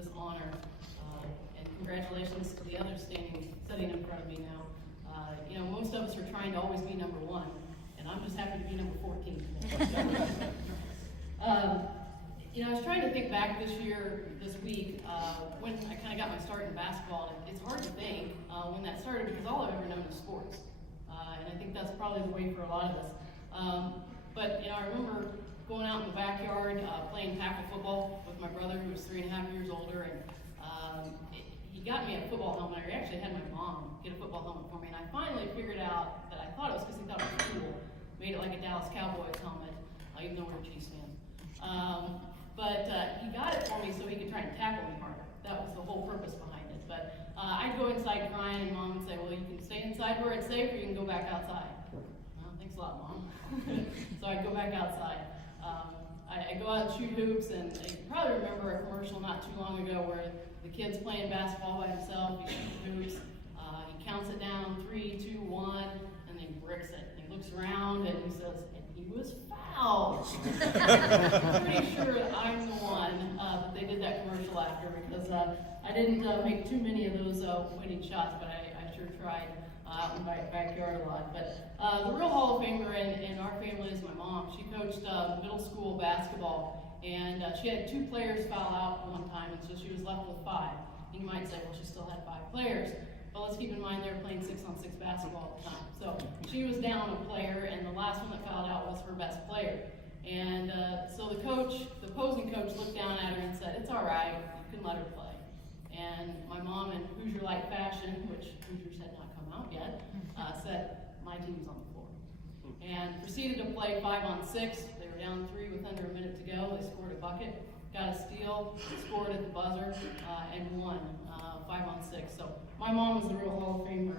this honor. And congratulations to the others sitting in front of me now. Most of us are trying to always be number one, and I'm just happy to be number 14 today. I was trying to think back this week, when I kind of got my start in basketball. And it's hard to think when that started because all I've ever known is sports. And I think that's probably the way for a lot of us. But I remember going out in the backyard, playing tackle football with my brother, who was 3.5 years older, and he got me a football helmet. I actually had my mom get a football helmet for me, and I finally figured out that I thought it was because he thought it was cool. Made it like a Dallas Cowboys helmet, even though we're a Chiefs fan. But he got it for me so he could try and tackle me harder. That was the whole purpose behind it. But I'd go inside crying, and Mom would say, well, you can stay inside where it's safe, or you can go back outside. Thanks a lot, Mom. So I'd go back outside. I go out and shoot hoops, and you probably remember a commercial not too long ago where the kid's playing basketball by himself. He shoots hoops. He counts it down, 3, 2, 1, and then he bricks it. And he looks around, and he says, and he was fouled. I'm pretty sure that I'm the one that they did that commercial after, because I didn't make too many of those winning shots, but I sure tried out in my backyard a lot. But the real Hall of Famer in our family is my mom. She coached middle school basketball, and she had 2 players foul out one time, and so she was left with 5. And you might say, well, she still had 5 players. But let's keep in mind they were playing 6-on-6 basketball at the time. So she was down a player, and the last one that fouled out was her best player. And so the opposing coach looked down at her and said, it's all right, you can let her play. And my mom, in Hoosier-like fashion, which Hoosiers had not come out yet, said, my team's on the floor. And proceeded to play 5-on-6. They were down 3 with under a minute to go. They scored a bucket, got a steal, scored at the buzzer, and won 5-on-6. So my mom was the real Hall of Famer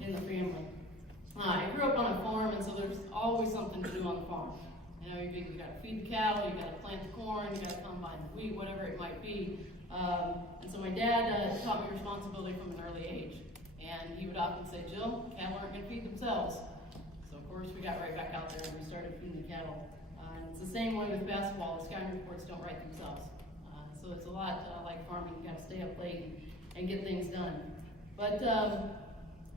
in the family. I grew up on a farm, and so there's always something to do on the farm. You got to feed the cattle, you got to plant the corn, you got to combine the wheat, whatever it might be. And so my dad taught me responsibility from an early age. And he would often say, Jill, cattle aren't going to feed themselves. So of course we got right back out there and we started feeding the cattle. And it's the same way with basketball. The scouting reports don't write themselves. So it's a lot like farming. You got to stay up late and get things done. But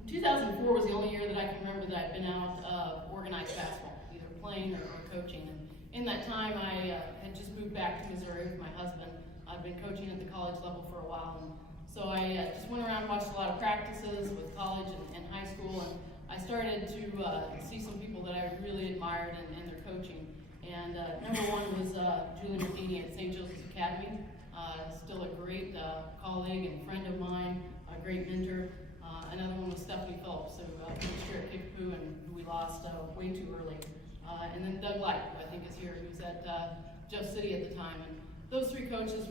2004 was the only year that I can remember that I'd been out of organized basketball, either playing or coaching. And in that time, I had just moved back to Missouri with my husband. I'd been coaching at the college level for a while. And so I just went around and watched a lot of practices with college and high school. And I started to see some people that I really admired in their coaching. And number one was Julie Matheny at St. Joseph's Academy. Still a great colleague and friend of mine, a great mentor. Another one was Stephanie Phillips, who finished here at Kickapoo and who we lost way too early. And then Doug Light, who I think is here, who's at Jeff City at the time. And those 3 coaches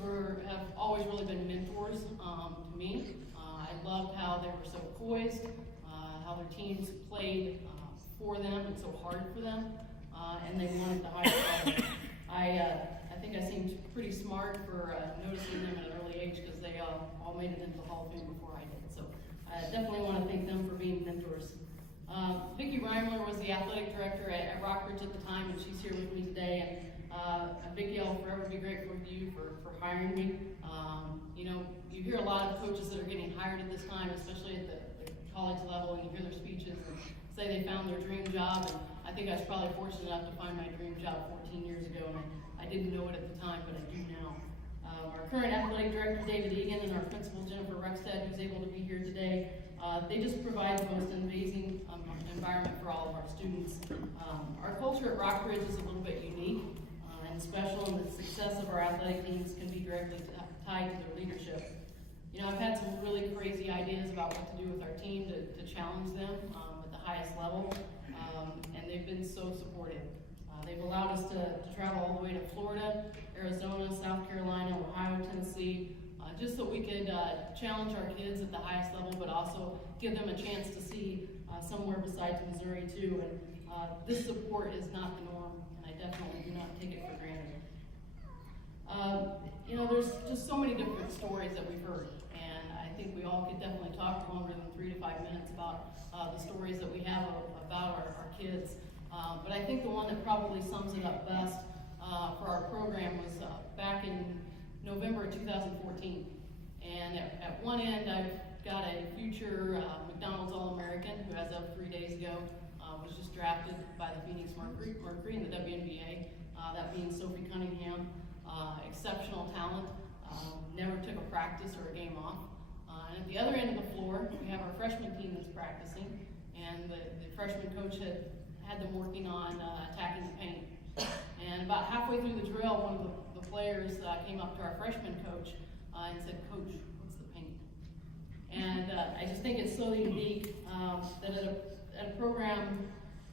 have always really been mentors to me. I loved how they were so poised, how their teams played for them and so hard for them, and they wanted the highest level. I think I seemed pretty smart for noticing them at an early age, because they all made it into the Hall of Fame before I did. So I definitely want to thank them for being mentors. Vicki Reimler was the athletic director at Rockbridge at the time, and she's here with me today. And Vicki, I'll forever be grateful to you for hiring me. You hear a lot of coaches that are getting hired at this time, especially at the college level, and you hear their speeches and say they found their dream job. And I think I was probably fortunate enough to find my dream job 14 years ago, and I didn't know it at the time, but I do now. Our current athletic director, David Egan, and our principal, Jennifer Ruckstead, who's able to be here today, they just provide the most amazing environment for all of our students. Our culture at Rockbridge is a little bit unique and special, and the success of our athletic teams can be directly tied to their leadership. I've had some really crazy ideas about what to do with our team to challenge them at the highest level, and they've been so supportive. They've allowed us to travel all the way to Florida, Arizona, South Carolina, Ohio, Tennessee, just so we could challenge our kids at the highest level, but also give them a chance to see somewhere besides Missouri too. And this support is not the norm, and I definitely do not take it for granted. There's just so many different stories that we've heard, and I think we all could definitely talk longer than 3 to 5 minutes about the stories that we have about our kids. But I think the one that probably sums it up best for our program was back in November of 2014. And at one end, I've got a future McDonald's All-American who, as of 3 days ago, was just drafted by the Phoenix Mercury in the WNBA. That being Sophie Cunningham, exceptional talent, never took a practice or a game off. And at the other end of the floor, we have our freshman team that's practicing, and the freshman coach had them working on attacking the paint. And about halfway through the drill, one of the players came up to our freshman coach and said, "Coach, what's the paint?" And I just think it's so unique that at a program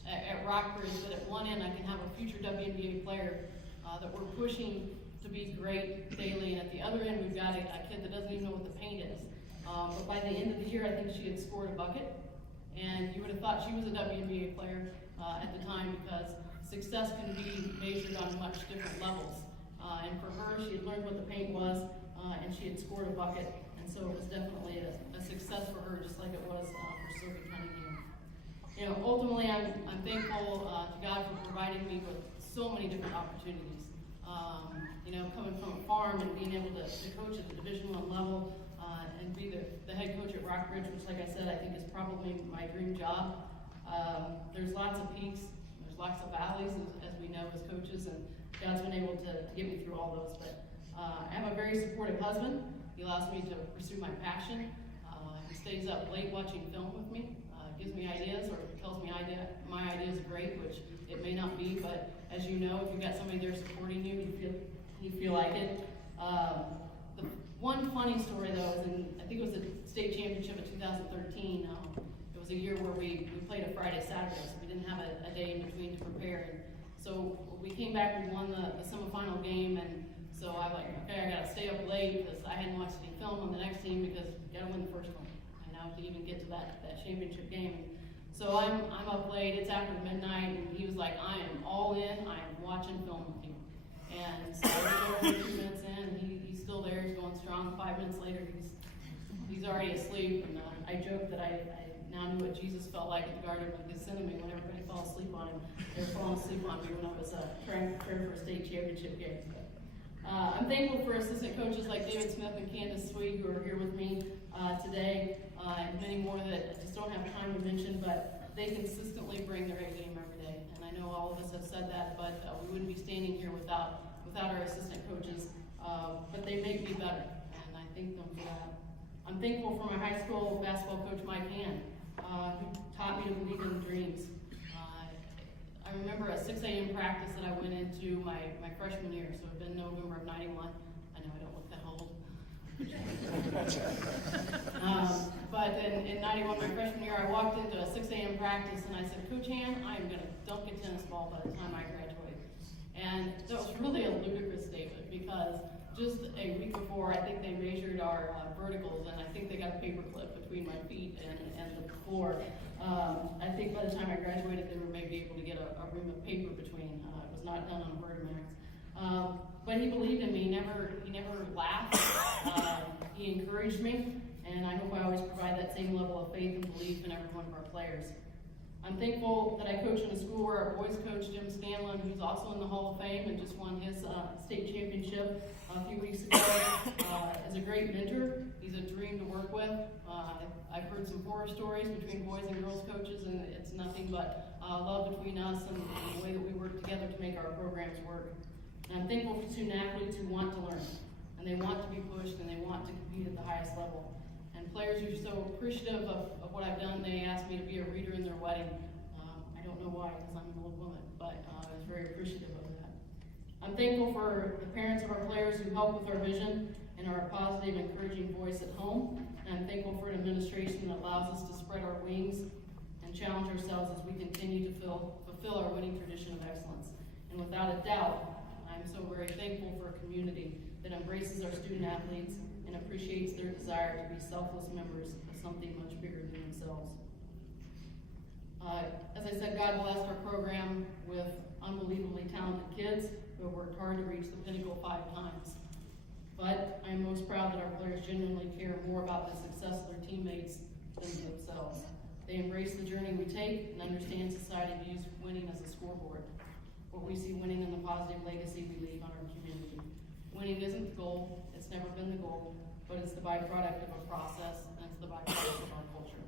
at Rockbridge, that at one end I can have a future WNBA player that we're pushing to be great daily, and at the other end we've got a kid that doesn't even know what the paint is. But by the end of the year, I think she had scored a bucket, and you would have thought she was a WNBA player at the time, because success can be measured on much different levels. And for her, she had learned what the paint was, and she had scored a bucket, and so it was definitely a success for her, just like it was for Sophie Cunningham. You know, ultimately, I'm thankful to God for providing me with so many different opportunities. You know, coming from a farm and being able to coach at the Division I level, and be the head coach at Rockbridge, which, like I said, I think is probably my dream job. There's lots of peaks, there's lots of valleys, as we know as coaches, and God's been able to get me through all those. But I have a very supportive husband. He allows me to pursue my passion. He stays up late watching film with me, gives me ideas, or tells me my idea is great, which it may not be, but as you know, if you've got somebody there supporting you, you feel like it. The one funny story though is I think it was the state championship of 2013. It was a year where we played a Friday, Saturday, so we didn't have a day in between to prepare. And so we came back, we won the semifinal game, and so I'm like, okay, I gotta stay up late because I hadn't watched any film on the next team because we gotta win the first one, you know, to even get to that championship game. So I'm up late, it's after midnight, and he was like, I am all in, I am watching film with you. And so we're 2 minutes in, and he's still there, he's going strong. 5 minutes later, he's already asleep, and I joked that I now knew what Jesus felt like at the Garden of Gethsemane when everybody fell asleep on him. They were falling asleep on me when I was trying to prepare for a state championship game. I'm thankful for assistant coaches like David Smith and Candace Swede, who are here with me today, and many more that I just don't have time to mention, but they consistently bring their A game every day. And I know all of us have said that, but we wouldn't be standing here without our assistant coaches. But they make me better, and I thank them for that. I'm thankful for my high school basketball coach, Mike Hand, who taught me to believe in dreams. I remember a 6 a.m. practice that I went into my freshman year, so it had been November of 91. I know I don't look that old. But in 91, my freshman year, I walked into a 6 a.m. practice and I said, Coach Hand, I am going to dunk a tennis ball by the time I graduate. And that was really a ludicrous statement, because just a week before, I think they measured our verticals, and I think they got a paper clip between my feet and the floor. I think by the time I graduated, they were maybe able to get a ream of paper between. It was not done on Vertimax. But he believed in me. He never laughed. He encouraged me, and I hope I always provide that same level of faith and belief in every one of our players. I'm thankful that I coach in a school where our boys coach, Jim Scanlon, who's also in the Hall of Fame and just won his state championship a few weeks ago, is a great mentor. He's a dream to work with. I've heard some horror stories between boys and girls coaches, and it's nothing but love between us and the way that we work together to make our programs work. And I'm thankful for student athletes who want to learn, and they want to be pushed, and they want to compete at the highest level. And players who are so appreciative of what I've done, they asked me to be a reader in their wedding. I don't know why, because I'm an old woman, but I was very appreciative of that. I'm thankful for the parents of our players who help with our vision and are a positive, encouraging voice at home. And I'm thankful for an administration that allows us to spread our wings and challenge ourselves as we continue to fulfill our winning tradition of excellence. And without a doubt, I'm so very thankful for a community that embraces our student athletes and appreciates their desire to be selfless members of something much bigger than themselves. As I said, God blessed our program with unbelievably talented kids who have worked hard to reach the pinnacle 5 times. But I am most proud that our players genuinely care more about the success of their teammates than themselves. They embrace the journey we take and understand society views winning as a scoreboard. What we see winning in the positive legacy we leave on our community. Winning isn't the goal, it's never been the goal, but it's the byproduct of a process, and it's the byproduct of our culture.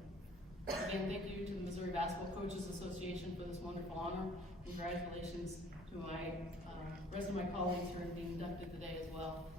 Again, thank you to the Missouri Basketball Coaches Association for this wonderful honor. Congratulations to my rest of my colleagues who are being inducted today as well.